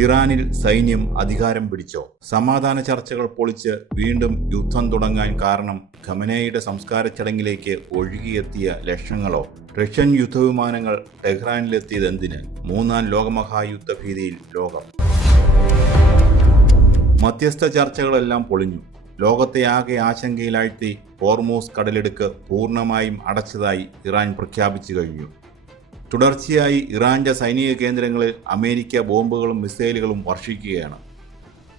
ഇറാനിൽ സൈന്യം അധികാരം പിടിച്ചോ? സമാധാന ചർച്ചകൾ പൊളിച്ച് വീണ്ടും യുദ്ധം തുടങ്ങാൻ കാരണം ഖമനേയിയുടെ സംസ്കാര ചടങ്ങിലേക്ക് ഒഴുകിയെത്തിയ ലക്ഷങ്ങളോ? റഷ്യൻ യുദ്ധവിമാനങ്ങൾ ടെഹ്റാനിലെത്തിയതെന്തിന്? മൂന്നാം ലോകമഹായുദ്ധ ഭീതിയിൽ ലോകം. മധ്യസ്ഥ ചർച്ചകളെല്ലാം പൊളിഞ്ഞു. ലോകത്തെ ആകെ ആശങ്കയിലാഴ്ത്തി ഹോർമൂസ് കടലിടുക്ക് പൂർണ്ണമായും അടച്ചതായി ഇറാൻ പ്രഖ്യാപിച്ചു കഴിഞ്ഞു. തുടർച്ചയായി ഇറാന്റെ സൈനിക കേന്ദ്രങ്ങളിൽ അമേരിക്ക ബോംബുകളും മിസൈലുകളും വർഷിക്കുകയാണ്.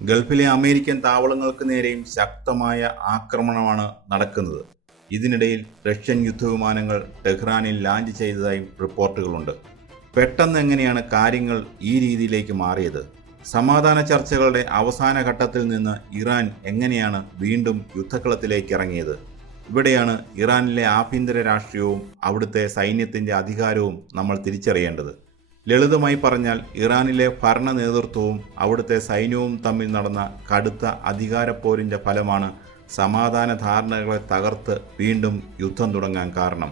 ഗൾഫിലെ അമേരിക്കൻ താവളങ്ങൾക്ക് നേരെയും ശക്തമായ ആക്രമണമാണ് നടക്കുന്നത്. ഇതിനിടയിൽ റഷ്യൻ യുദ്ധവിമാനങ്ങൾ ടെഹ്റാനിൽ ലാൻഡ് ചെയ്തതായും റിപ്പോർട്ടുകളുണ്ട്. പെട്ടെന്ന് എങ്ങനെയാണ് കാര്യങ്ങൾ ഈ രീതിയിലേക്ക് മാറിയത്? സമാധാന ചർച്ചകളുടെ അവസാന ഘട്ടത്തിൽ നിന്ന് ഇറാൻ എങ്ങനെയാണ് വീണ്ടും യുദ്ധക്കളത്തിലേക്ക് ഇറങ്ങിയത്? ഇവിടെയാണ് ഇറാനിലെ ആഭ്യന്തര രാഷ്ട്രീയവും അവിടുത്തെ സൈന്യത്തിൻ്റെ അധികാരവും നമ്മൾ തിരിച്ചറിയേണ്ടത്. ലളിതമായി പറഞ്ഞാൽ ഇറാനിലെ ഭരണ നേതൃത്വവും അവിടുത്തെ സൈന്യവും തമ്മിൽ നടന്ന കടുത്ത അധികാരപ്പോരിൻ്റെ ഫലമാണ് സമാധാന ധാരണകളെ തകർത്ത് വീണ്ടും യുദ്ധം തുടങ്ങാൻ കാരണം.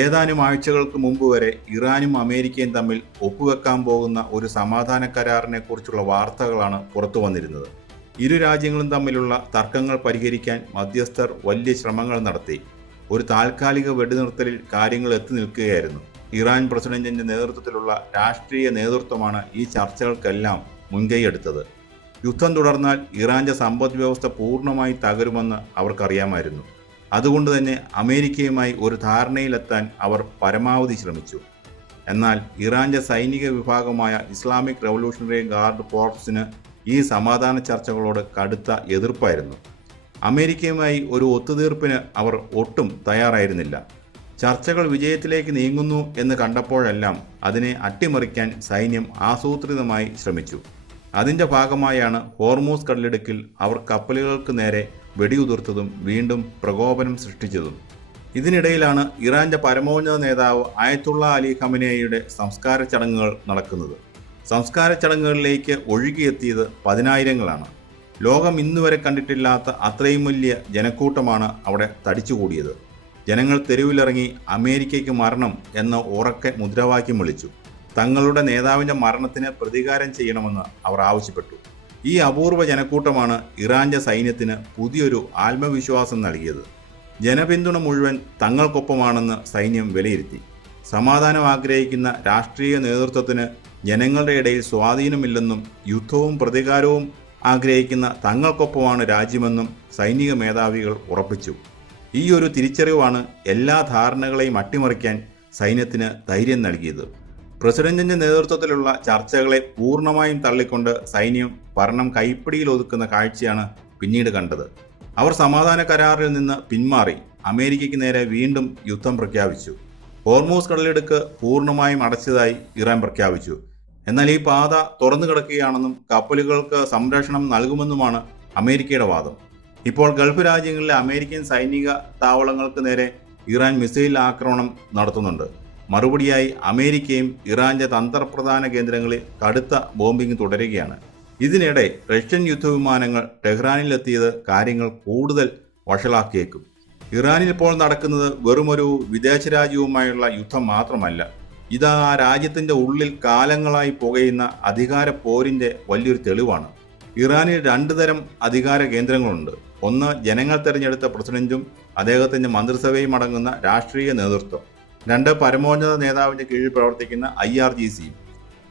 ഏതാനും ആഴ്ചകൾക്ക് മുമ്പ് വരെ ഇറാനും അമേരിക്കയും തമ്മിൽ ഒപ്പുവെക്കാൻ പോകുന്ന ഒരു സമാധാന കരാറിനെ കുറിച്ചുള്ള വാർത്തകളാണ് പുറത്തു വന്നിരുന്നത്. ഇരു രാജ്യങ്ങളും തമ്മിലുള്ള തർക്കങ്ങൾ പരിഹരിക്കാൻ മധ്യസ്ഥർ വലിയ ശ്രമങ്ങൾ നടത്തി. ഒരു താൽക്കാലിക വെടിനിർത്തലിൽ കാര്യങ്ങൾ എത്തി നിൽക്കുകയായിരുന്നു. ഇറാൻ പ്രസിഡന്റിന്റെ നേതൃത്വത്തിലുള്ള രാഷ്ട്രീയ നേതൃത്വമാണ് ഈ ചർച്ചകൾക്കെല്ലാം മുൻകൈയെടുത്തത്. യുദ്ധം തുടർന്നാൽ ഇറാന്റെ സമ്പദ് വ്യവസ്ഥ പൂർണ്ണമായി തകരുമെന്ന് അവർക്കറിയാമായിരുന്നു. അതുകൊണ്ട് തന്നെ അമേരിക്കയുമായി ഒരു ധാരണയിലെത്താൻ അവർ പരമാവധി ശ്രമിച്ചു. എന്നാൽ ഇറാന്റെ സൈനിക വിഭാഗമായ ഇസ്ലാമിക് റവല്യൂഷണറി ഗാർഡ് ഫോഴ്സിന് ഈ സമാധാന ചർച്ചകളോട് കടുത്ത എതിർപ്പായിരുന്നു. അമേരിക്കയുമായി ഒരു ഒത്തുതീർപ്പിന് അവർ ഒട്ടും തയ്യാറായിരുന്നില്ല. ചർച്ചകൾ വിജയത്തിലേക്ക് നീങ്ങുന്നു എന്ന് കണ്ടപ്പോഴെല്ലാം അതിനെ അട്ടിമറിക്കാൻ സൈന്യം ആസൂത്രിതമായി ശ്രമിച്ചു. അതിൻ്റെ ഭാഗമായാണ് ഹോർമൂസ് കടലിടുക്കിൽ അവർ കപ്പലുകൾക്ക് നേരെ വെടിയുതിർത്തതും വീണ്ടും പ്രകോപനം സൃഷ്ടിച്ചതും. ഇതിനിടയിലാണ് ഇറാന്റെ പരമോന്നത നേതാവ് ആയത്തുള്ള അലി ഖമനേയിയുടെ സംസ്കാര ചടങ്ങുകൾ നടക്കുന്നത്. സംസ്കാര ചടങ്ങുകളിലേക്ക് ഒഴുകിയെത്തിയത് പതിനായിരങ്ങളാണ്. ലോകം ഇന്നുവരെ കണ്ടിട്ടില്ലാത്ത അത്രയും വലിയ ജനക്കൂട്ടമാണ് അവിടെ തടിച്ചുകൂടിയത്. ജനങ്ങൾ തെരുവിലിറങ്ങി അമേരിക്കയ്ക്ക് മരണം എന്ന ഉറക്കെ മുദ്രാവാക്യം വിളിച്ചു. തങ്ങളുടെ നേതാവിൻ്റെ മരണത്തിന് പ്രതികാരം ചെയ്യണമെന്ന് അവർ ആവശ്യപ്പെട്ടു. ഈ അപൂർവ ജനക്കൂട്ടമാണ് ഇറാന്റെ സൈന്യത്തിന് പുതിയൊരു ആത്മവിശ്വാസം നൽകിയത്. ജനപിന്തുണ മുഴുവൻ തങ്ങൾക്കൊപ്പമാണെന്ന് സൈന്യം വിലയിരുത്തി. സമാധാനം ആഗ്രഹിക്കുന്ന രാഷ്ട്രീയ നേതൃത്വത്തിന് ജനങ്ങളുടെ ഇടയിൽ സ്വാധീനമില്ലെന്നും യുദ്ധവും പ്രതികാരവും ആഗ്രഹിക്കുന്ന തങ്ങൾക്കൊപ്പമാണ് രാജ്യമെന്നും സൈനിക മേധാവികൾ ഉറപ്പിച്ചു. ഈ ഒരു തിരിച്ചറിവാണ് എല്ലാ ധാരണകളെയും അട്ടിമറിക്കാൻ സൈന്യത്തിന് ധൈര്യം നൽകിയത്. പ്രസിഡന്റിന്റെ നേതൃത്വത്തിലുള്ള ചർച്ചകളെ പൂർണ്ണമായും തള്ളിക്കൊണ്ട് സൈന്യം ഭരണം കൈപ്പിടിയിൽ ഒതുക്കുന്ന കാഴ്ചയാണ് പിന്നീട് കണ്ടത്. അവർ സമാധാന കരാറിൽ നിന്ന് പിന്മാറി അമേരിക്കയ്ക്ക് നേരെ വീണ്ടും യുദ്ധം പ്രഖ്യാപിച്ചു. ഹോർമൂസ് കടലിടുക്ക് പൂർണ്ണമായും അടച്ചതായി ഇറാൻ പ്രഖ്യാപിച്ചു. എന്നാൽ ഈ പാത തുറന്നു കിടക്കുകയാണെന്നും കപ്പലുകൾക്ക് സംരക്ഷണം നൽകുമെന്നുമാണ് അമേരിക്കയുടെ വാദം. ഇപ്പോൾ ഗൾഫ് രാജ്യങ്ങളിലെ അമേരിക്കൻ സൈനിക താവളങ്ങൾക്ക് നേരെ ഇറാൻ മിസൈൽ ആക്രമണം നടത്തുന്നുണ്ട്. മറുപടിയായി അമേരിക്കയും ഇറാന്റെ തന്ത്രപ്രധാന കേന്ദ്രങ്ങളിൽ കടുത്ത ബോംബിംഗ് തുടരുകയാണ്. ഇതിനിടെ റഷ്യൻ യുദ്ധവിമാനങ്ങൾ ടെഹ്റാനിലെത്തിയത് കാര്യങ്ങൾ കൂടുതൽ വഷളാക്കിയേക്കും. ഇറാനിൽ ഇപ്പോൾ നടക്കുന്നത് വെറുമൊരു വിദേശ രാജ്യവുമായുള്ള യുദ്ധം മാത്രമല്ല. ഇത് ആ രാജ്യത്തിൻ്റെ ഉള്ളിൽ കാലങ്ങളായി പുകയുന്ന അധികാര പോരിൻ്റെ വലിയൊരു തെളിവാണ്. ഇറാനിൽ രണ്ടു തരം അധികാര കേന്ദ്രങ്ങളുണ്ട്. ഒന്ന്, ജനങ്ങൾ തെരഞ്ഞെടുത്ത പ്രസിഡന്റും അദ്ദേഹത്തിൻ്റെ മന്ത്രിസഭയും അടങ്ങുന്ന രാഷ്ട്രീയ നേതൃത്വം. രണ്ട്, പരമോന്നത നേതാവിൻ്റെ കീഴിൽ പ്രവർത്തിക്കുന്ന IRGC.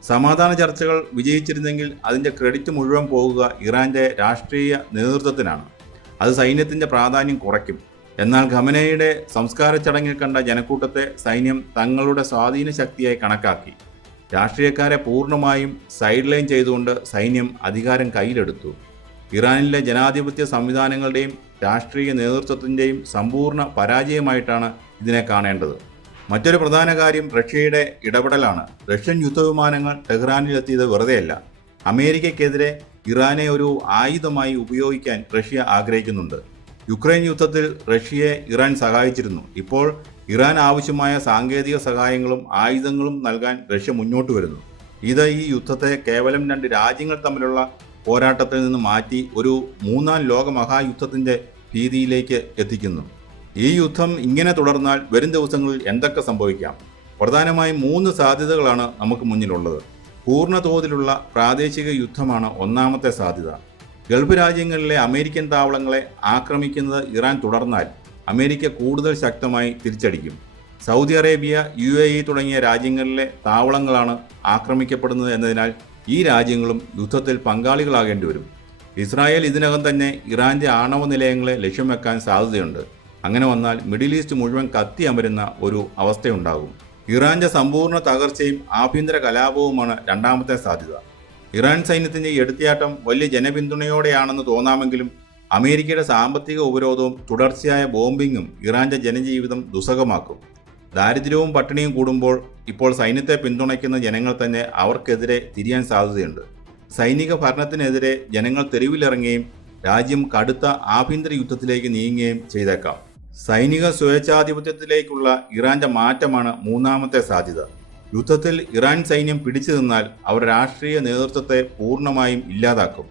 സമാധാന ചർച്ചകൾ വിജയിച്ചിരുന്നെങ്കിൽ അതിൻ്റെ ക്രെഡിറ്റ് മുഴുവൻ പോകുക ഇറാന്റെ രാഷ്ട്രീയ നേതൃത്വത്തിനാണ്. അത് സൈന്യത്തിൻ്റെ പ്രാധാന്യം കുറയ്ക്കും. എന്നാൽ ഖമനേയിയുടെ സംസ്കാര ചടങ്ങിൽ കണ്ട ജനക്കൂട്ടത്തെ സൈന്യം തങ്ങളുടെ സ്വാധീന ശക്തിയായി കണക്കാക്കി. രാഷ്ട്രീയക്കാരെ പൂർണ്ണമായും സൈഡ് ലൈൻ ചെയ്തുകൊണ്ട് സൈന്യം അധികാരം കയ്യിലെടുത്തു. ഇറാനിലെ ജനാധിപത്യ സംവിധാനങ്ങളുടെയും രാഷ്ട്രീയ നേതൃത്വത്തിൻ്റെയും സമ്പൂർണ്ണ പരാജയമായിട്ടാണ് ഇതിനെ കാണേണ്ടത്. മറ്റൊരു പ്രധാന കാര്യം റഷ്യയുടെ ഇടപെടലാണ്. റഷ്യൻ യുദ്ധവിമാനങ്ങൾ ടെഹ്റാനിലെത്തിയത് വെറുതെയല്ല. അമേരിക്കയ്ക്കെതിരെ ഇറാനെ ഒരു ആയുധമായി ഉപയോഗിക്കാൻ റഷ്യ ആഗ്രഹിക്കുന്നുണ്ട്. യുക്രൈൻ യുദ്ധത്തിൽ റഷ്യയെ ഇറാൻ സഹായിച്ചിരുന്നു. ഇപ്പോൾ ഇറാൻ ആവശ്യമായ സാങ്കേതിക സഹായങ്ങളും ആയുധങ്ങളും നൽകാൻ റഷ്യ മുന്നോട്ട് വരുന്നു. ഇത് ഈ യുദ്ധത്തെ കേവലം രണ്ട് രാജ്യങ്ങൾ തമ്മിലുള്ള പോരാട്ടത്തിൽ നിന്ന് മാറ്റി ഒരു മൂന്നാം ലോകമഹായുദ്ധത്തിൻ്റെ ഭീതിയിലേക്ക് എത്തിക്കുന്നു. ഈ യുദ്ധം ഇങ്ങനെ തുടർന്നാൽ വരും ദിവസങ്ങളിൽ എന്തൊക്കെ സംഭവിക്കാം? പ്രധാനമായും 3 സാധ്യതകളാണ് നമുക്ക് മുന്നിലുള്ളത്. പൂർണ്ണ തോതിലുള്ള പ്രാദേശിക യുദ്ധമാണ് ഒന്നാമത്തെ സാധ്യത. ഗൾഫ് രാജ്യങ്ങളിലെ അമേരിക്കൻ താവളങ്ങളെ ആക്രമിക്കുന്നത് ഇറാൻ തുടർന്നാൽ അമേരിക്ക കൂടുതൽ ശക്തമായി തിരിച്ചടിക്കും. സൗദി അറേബ്യ, UAE തുടങ്ങിയ രാജ്യങ്ങളിലെ താവളങ്ങളാണ് ആക്രമിക്കപ്പെടുന്നത് എന്നതിനാൽ ഈ രാജ്യങ്ങളും യുദ്ധത്തിൽ പങ്കാളികളാകേണ്ടി വരും. ഇസ്രായേൽ ഇതിനകം തന്നെ ഇറാന്റെ ആണവ നിലയങ്ങളെ ലക്ഷ്യം വെക്കാൻ സാധ്യതയുണ്ട്. അങ്ങനെ വന്നാൽ മിഡിൽ ഈസ്റ്റ് മുഴുവൻ കത്തി അമരുന്ന ഒരു അവസ്ഥയുണ്ടാകും. ഇറാന്റെ സമ്പൂർണ്ണ തകർച്ചയും ആഭ്യന്തര കലാപവുമാണ് രണ്ടാമത്തെ സാധ്യത. ഇറാൻ സൈന്യത്തിന്റെ എടുത്തിയാട്ടം വലിയ ജനപിന്തുണയോടെയാണെന്ന് തോന്നാമെങ്കിലും അമേരിക്കയുടെ സാമ്പത്തിക ഉപരോധവും തുടർച്ചയായ ബോംബിങ്ങും ഇറാന്റെ ജനജീവിതം ദുസ്സഹമാക്കും. ദാരിദ്ര്യവും പട്ടിണിയും കൂടുമ്പോൾ ഇപ്പോൾ സൈന്യത്തെ പിന്തുണയ്ക്കുന്ന ജനങ്ങൾ തന്നെ അവർക്കെതിരെ തിരിയാൻ സാധ്യതയുണ്ട്. സൈനിക ഭരണത്തിനെതിരെ ജനങ്ങൾ തെരുവിലിറങ്ങുകയും രാജ്യം കടുത്ത ആഭ്യന്തര യുദ്ധത്തിലേക്ക് നീങ്ങുകയും ചെയ്തേക്കാം. സൈനിക സ്വേച്ഛാധിപത്യത്തിലേക്കുള്ള ഇറാന്റെ മാറ്റമാണ് മൂന്നാമത്തെ സാധ്യത. യുദ്ധത്തിൽ ഇറാൻ സൈന്യം പിടിച്ചു നിന്നാൽ അവർ രാഷ്ട്രീയ നേതൃത്വത്തെ പൂർണ്ണമായും ഇല്ലാതാക്കും.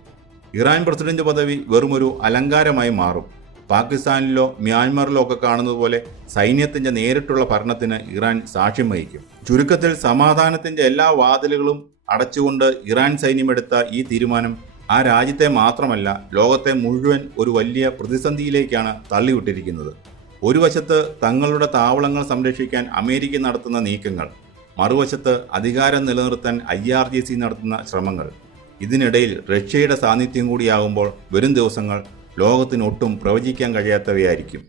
ഇറാൻ പ്രസിഡന്റ് പദവി വെറുമൊരു അലങ്കാരമായി മാറും. പാകിസ്ഥാനിലോ മ്യാൻമറിലോ ഒക്കെ കാണുന്നത് പോലെ സൈന്യത്തിന്റെ നേരിട്ടുള്ള ഭരണത്തിന് ഇറാൻ സാക്ഷ്യം വഹിക്കും. ചുരുക്കത്തിൽ സമാധാനത്തിന്റെ എല്ലാ വാതിലുകളും അടച്ചുകൊണ്ട് ഇറാൻ സൈന്യമെടുത്ത ഈ തീരുമാനം ആ രാജ്യത്തെ മാത്രമല്ല ലോകത്തെ മുഴുവൻ ഒരു വലിയ പ്രതിസന്ധിയിലേക്കാണ് തള്ളിവിട്ടിരിക്കുന്നത്. ഒരു വശത്ത് തങ്ങളുടെ താവളങ്ങൾ സംരക്ഷിക്കാൻ അമേരിക്ക നടത്തുന്ന നീക്കങ്ങൾ, മറുവശത്ത് അധികാരം നിലനിർത്താൻ IRGC നടത്തുന്ന ശ്രമങ്ങൾ. ഇതിനിടയിൽ റഷ്യയുടെ സാന്നിധ്യം കൂടിയാകുമ്പോൾ വരും ദിവസങ്ങൾ ലോകത്തിനൊട്ടും പ്രവചിക്കാൻ കഴിയാത്തവയായിരിക്കും.